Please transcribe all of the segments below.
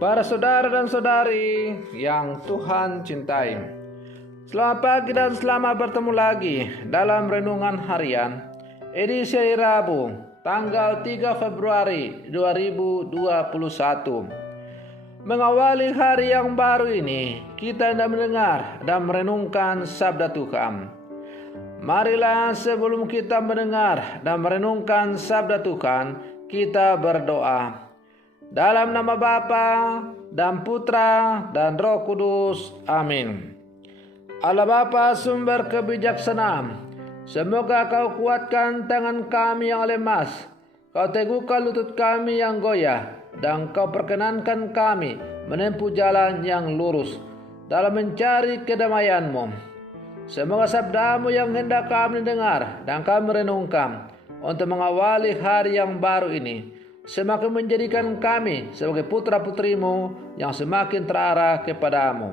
Para saudara dan saudari yang Tuhan cintai, selamat pagi dan selamat bertemu lagi dalam Renungan Harian edisi hari Rabu tanggal 3 Februari 2021. Mengawali hari yang baru ini, kita hendak mendengar dan merenungkan sabda Tuhan. Marilah sebelum kita mendengar dan merenungkan sabda Tuhan, kita berdoa. Dalam nama Bapa dan Putra dan Roh Kudus. Amin. Allah Bapa sumber kebijaksanaan, semoga Kau kuatkan tangan kami yang lemas, Kau teguhkan lutut kami yang goyah, dan Kau perkenankan kami menempuh jalan yang lurus dalam mencari kedamaian-Mu. Semoga sabda-Mu yang hendak kami dengar dan kami renungkan untuk mengawali hari yang baru ini semakin menjadikan kami sebagai putra-putri-Mu yang semakin terarah kepada-Mu.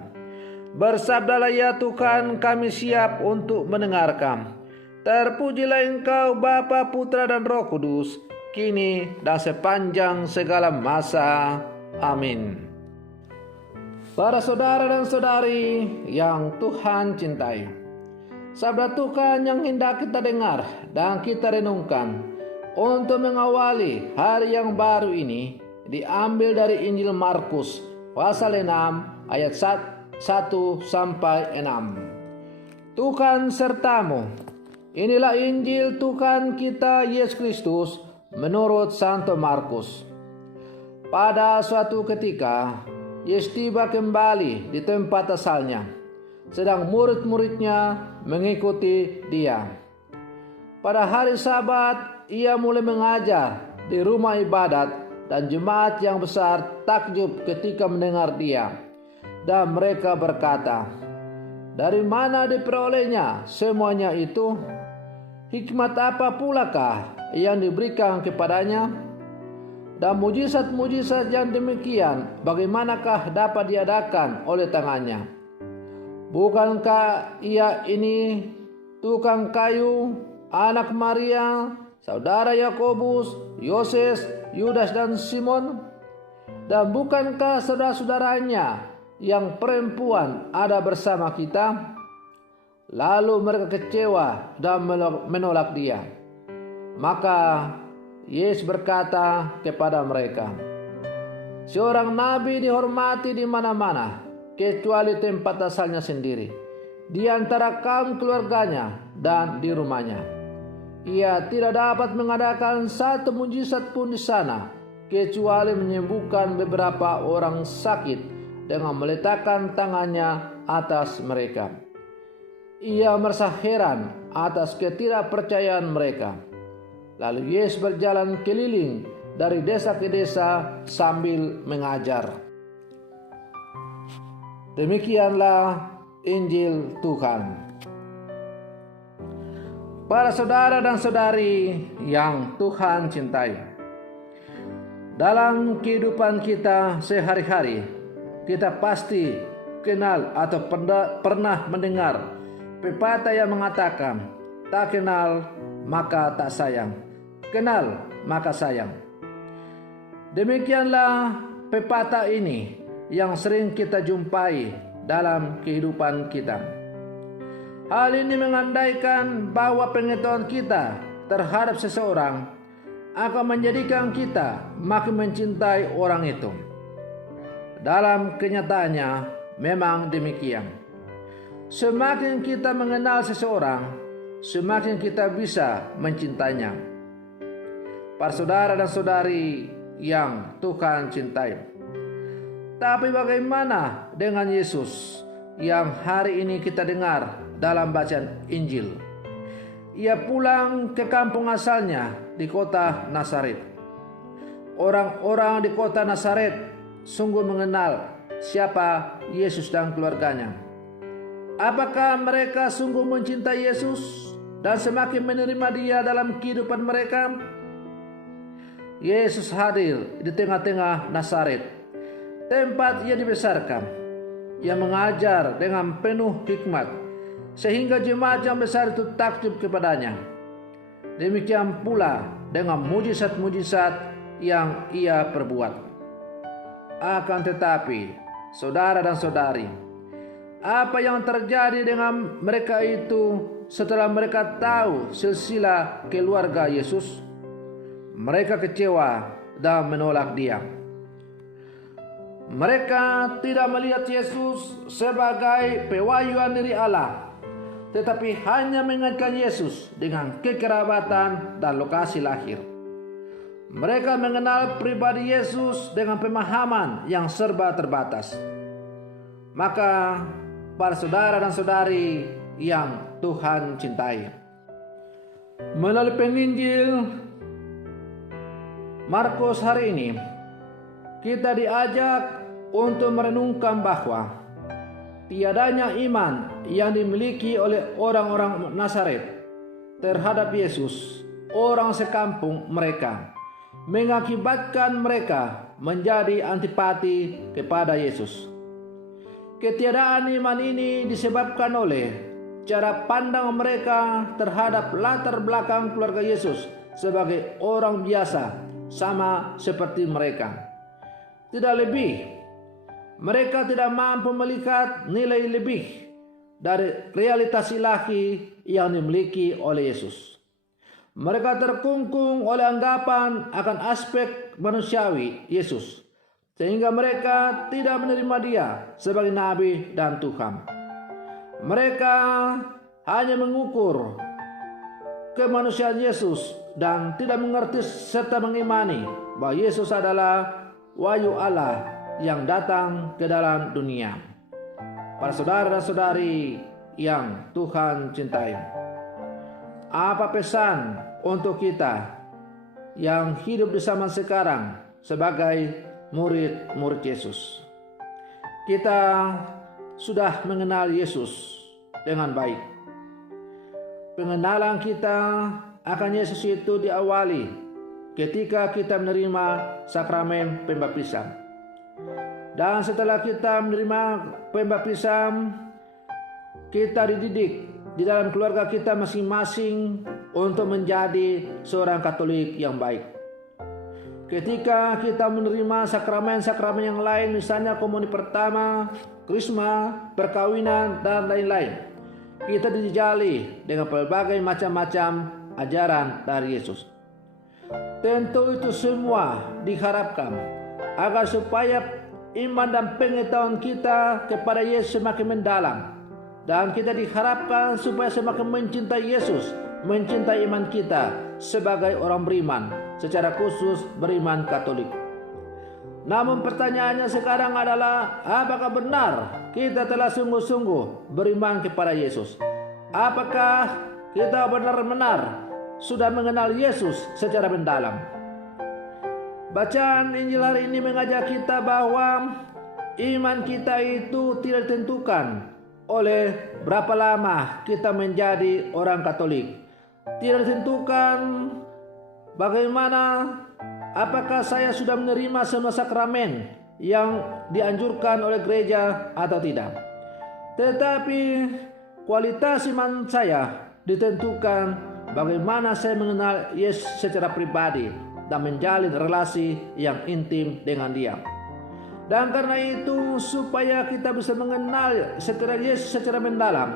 Bersabdalah ya Tuhan, kami siap untuk mendengarkan. Terpujilah Engkau Bapa, Putra dan Roh Kudus, kini dan sepanjang segala masa. Amin. Para saudara dan saudari yang Tuhan cintai, sabda Tuhan yang hendak kita dengar dan kita renungkan untuk mengawali hari yang baru ini diambil dari Injil Markus pasal 6 ayat 1 sampai 6. Tuhan sertamu. Inilah Injil Tuhan kita Yesus Kristus menurut Santo Markus. Pada suatu ketika Yesus tiba kembali di tempat asalnya, sedang murid-muridnya mengikuti Dia. Pada hari Sabat Ia mulai mengajar di rumah ibadat, dan jemaat yang besar takjub ketika mendengar Dia. Dan mereka berkata, "Dari mana diperolehnya semuanya itu? Hikmat apa pulakah yang diberikan kepadanya? Dan mujizat-mujizat yang demikian bagaimanakah dapat diadakan oleh tangannya? Bukankah Ia ini tukang kayu, anak Maria, saudara Yakobus, Yoses, Yudas dan Simon? Dan bukankah saudara-saudaranya yang perempuan ada bersama kita?" Lalu mereka kecewa dan menolak Dia. Maka Yesus berkata kepada mereka, "Seorang nabi dihormati di mana-mana, kecuali tempat asalnya sendiri, di antara kaum keluarganya dan di rumahnya. Ia tidak dapat mengadakan satu mujizat pun di sana, kecuali menyembuhkan beberapa orang sakit dengan meletakkan tangannya atas mereka." Ia merasa heran atas ketidakpercayaan mereka. Lalu Yesus berjalan keliling dari desa ke desa sambil mengajar. Demikianlah Injil Tuhan. Para saudara dan saudari yang Tuhan cintai, dalam kehidupan kita sehari-hari, kita pasti kenal atau pernah mendengar pepatah yang mengatakan, "Tak kenal maka tak sayang, kenal maka sayang." Demikianlah pepatah ini yang sering kita jumpai dalam kehidupan kita. Hal ini mengandaikan bahwa pengetahuan kita terhadap seseorang akan menjadikan kita makin mencintai orang itu. Dalam kenyataannya memang demikian. Semakin kita mengenal seseorang, semakin kita bisa mencintainya. Para saudara dan saudari yang Tuhan cintai, tapi bagaimana dengan Yesus yang hari ini kita dengar dalam bacaan Injil? Ia pulang ke kampung asalnya di kota Nazaret. Orang-orang di kota Nazaret sungguh mengenal siapa Yesus dan keluarganya. Apakah mereka sungguh mencintai Yesus dan semakin menerima Dia dalam kehidupan mereka? Yesus hadir di tengah-tengah Nazaret, tempat Ia dibesarkan. Ia mengajar dengan penuh hikmat, sehingga jemaat yang besar itu takjub kepadanya. Demikian pula dengan mujizat-mujizat yang Ia perbuat. Akan tetapi, saudara dan saudari, apa yang terjadi dengan mereka itu setelah mereka tahu silsilah keluarga Yesus? Mereka kecewa dan menolak Dia. Mereka tidak melihat Yesus sebagai pewahyuan dari Allah, tetapi hanya mengaitkan Yesus dengan kekerabatan dan lokasi lahir. Mereka mengenal pribadi Yesus dengan pemahaman yang serba terbatas. Maka, para saudara dan saudari yang Tuhan cintai, melalui penginjil Markus hari ini, kita diajak untuk merenungkan bahwa tiadanya iman yang dimiliki oleh orang-orang Nazaret terhadap Yesus, orang sekampung mereka, mengakibatkan mereka menjadi antipati kepada Yesus. Ketiadaan iman ini disebabkan oleh cara pandang mereka terhadap latar belakang keluarga Yesus sebagai orang biasa, sama seperti mereka. Tidak lebih, mereka tidak mampu melihat nilai lebih dari realitas ilahi yang dimiliki oleh Yesus. Mereka terkungkung oleh anggapan akan aspek manusiawi Yesus, sehingga mereka tidak menerima Dia sebagai Nabi dan Tuhan. Mereka hanya mengukur kemanusiaan Yesus dan tidak mengerti serta mengimani bahwa Yesus adalah wahyu Allah yang datang ke dalam dunia. Para saudara dan saudari yang Tuhan cintai, apa pesan untuk kita yang hidup di zaman sekarang sebagai murid-murid Yesus? Kita sudah mengenal Yesus dengan baik. Pengenalan kita akan Yesus itu diawali ketika kita menerima sakramen pembaptisan. Dan setelah kita menerima pembaptisan, kita dididik di dalam keluarga kita masing-masing untuk menjadi seorang Katolik yang baik. Ketika kita menerima sakramen-sakramen yang lain, misalnya komuni pertama, krisma, perkawinan, dan lain-lain, kita dijali dengan berbagai macam-macam ajaran dari Yesus. Tentu itu semua diharapkan agar supaya iman dan pengetahuan kita kepada Yesus semakin mendalam, dan kita diharapkan supaya semakin mencintai Yesus, mencintai iman kita sebagai orang beriman, secara khusus beriman Katolik. Namun pertanyaannya sekarang adalah, apakah benar kita telah sungguh-sungguh beriman kepada Yesus? Apakah kita benar-benar sudah mengenal Yesus secara mendalam? Bacaan Injil hari ini mengajak kita bahwa iman kita itu tidak ditentukan oleh berapa lama kita menjadi orang Katolik. Tidak ditentukan bagaimana, apakah saya sudah menerima semua sakramen yang dianjurkan oleh gereja atau tidak. Tetapi kualitas iman saya ditentukan bagaimana saya mengenal Yesus secara pribadi dan menjalin relasi yang intim dengan Dia. Dan karena itu, supaya kita bisa mengenal Yesus secara mendalam,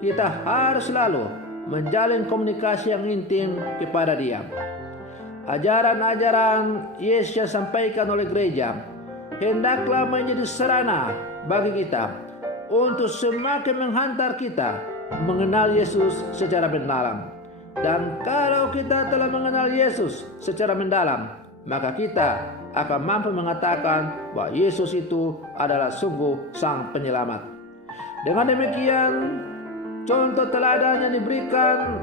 kita harus selalu menjalin komunikasi yang intim kepada Dia. Ajaran-ajaran Yesus yang disampaikan oleh gereja hendaklah menjadi sarana bagi kita untuk semakin menghantar kita mengenal Yesus secara mendalam. Dan kalau kita telah mengenal Yesus secara mendalam, maka kita akan mampu mengatakan bahwa Yesus itu adalah sungguh Sang Penyelamat. Dengan demikian, contoh teladan yang diberikan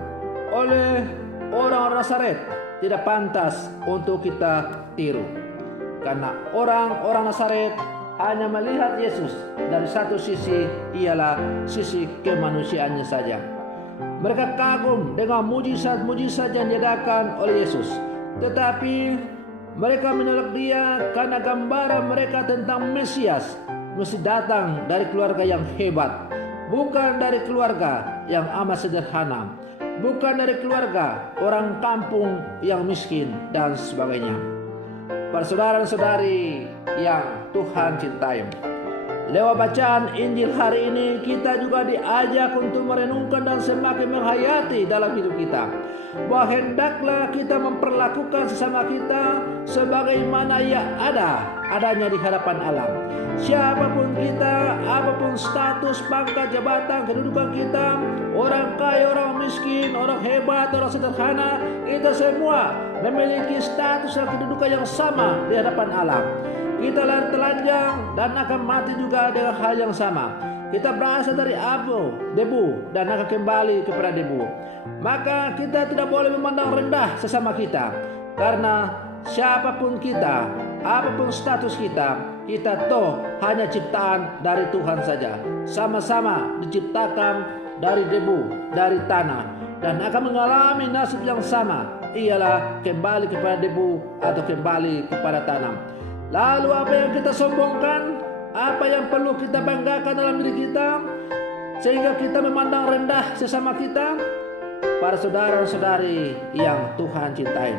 oleh orang-orang Nazaret tidak pantas untuk kita tiru. Karena orang-orang Nazaret hanya melihat Yesus dari satu sisi, ialah sisi kemanusiaannya saja. Mereka kagum dengan mujizat-mujizat yang diadakan oleh Yesus, tetapi mereka menolak Dia karena gambaran mereka tentang Mesias mesti datang dari keluarga yang hebat, bukan dari keluarga yang amat sederhana, bukan dari keluarga orang kampung yang miskin dan sebagainya. para saudara-saudari yang Tuhan cintai. Lewat bacaan Injil hari ini, kita juga diajak untuk merenungkan dan semakin menghayati dalam hidup kita, bahwa hendaklah kita memperlakukan sesama kita sebagaimana ia adanya di hadapan Allah. Siapapun kita, apapun status, pangkat, jabatan, kedudukan kita, orang kaya, orang miskin, orang hebat, orang sederhana, kita semua memiliki status dan kedudukan yang sama di hadapan Allah. Kita lahir telanjang dan akan mati juga dengan hal yang sama. Kita berasal dari debu, dan akan kembali kepada debu. Maka kita tidak boleh memandang rendah sesama kita, karena siapapun kita, apapun status kita, kita toh hanya ciptaan dari Tuhan saja. Sama-sama diciptakan dari debu, dari tanah, dan akan mengalami nasib yang sama, ialah kembali kepada debu atau kembali kepada tanah. Lalu apa yang kita sombongkan, apa yang perlu kita banggakan dalam diri kita, sehingga kita memandang rendah sesama kita? Para saudara-saudari yang Tuhan cintai,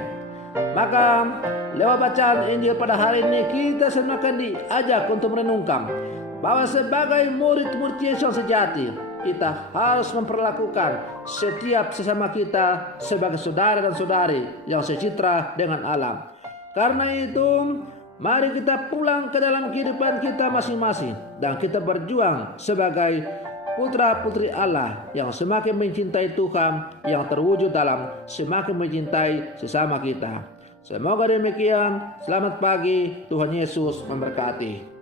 maka lewat bacaan Injil pada hari ini, kita semakin diajak untuk merenungkan bahwa sebagai murid-murid Yesus yang sejati, kita harus memperlakukan setiap sesama kita sebagai saudara dan saudari yang secitra dengan Allah. Karena itu, mari kita pulang ke dalam kehidupan kita masing-masing, dan kita berjuang sebagai putra-putri Allah yang semakin mencintai Tuhan, yang terwujud dalam semakin mencintai sesama kita. Semoga demikian. Selamat pagi, Tuhan Yesus memberkati.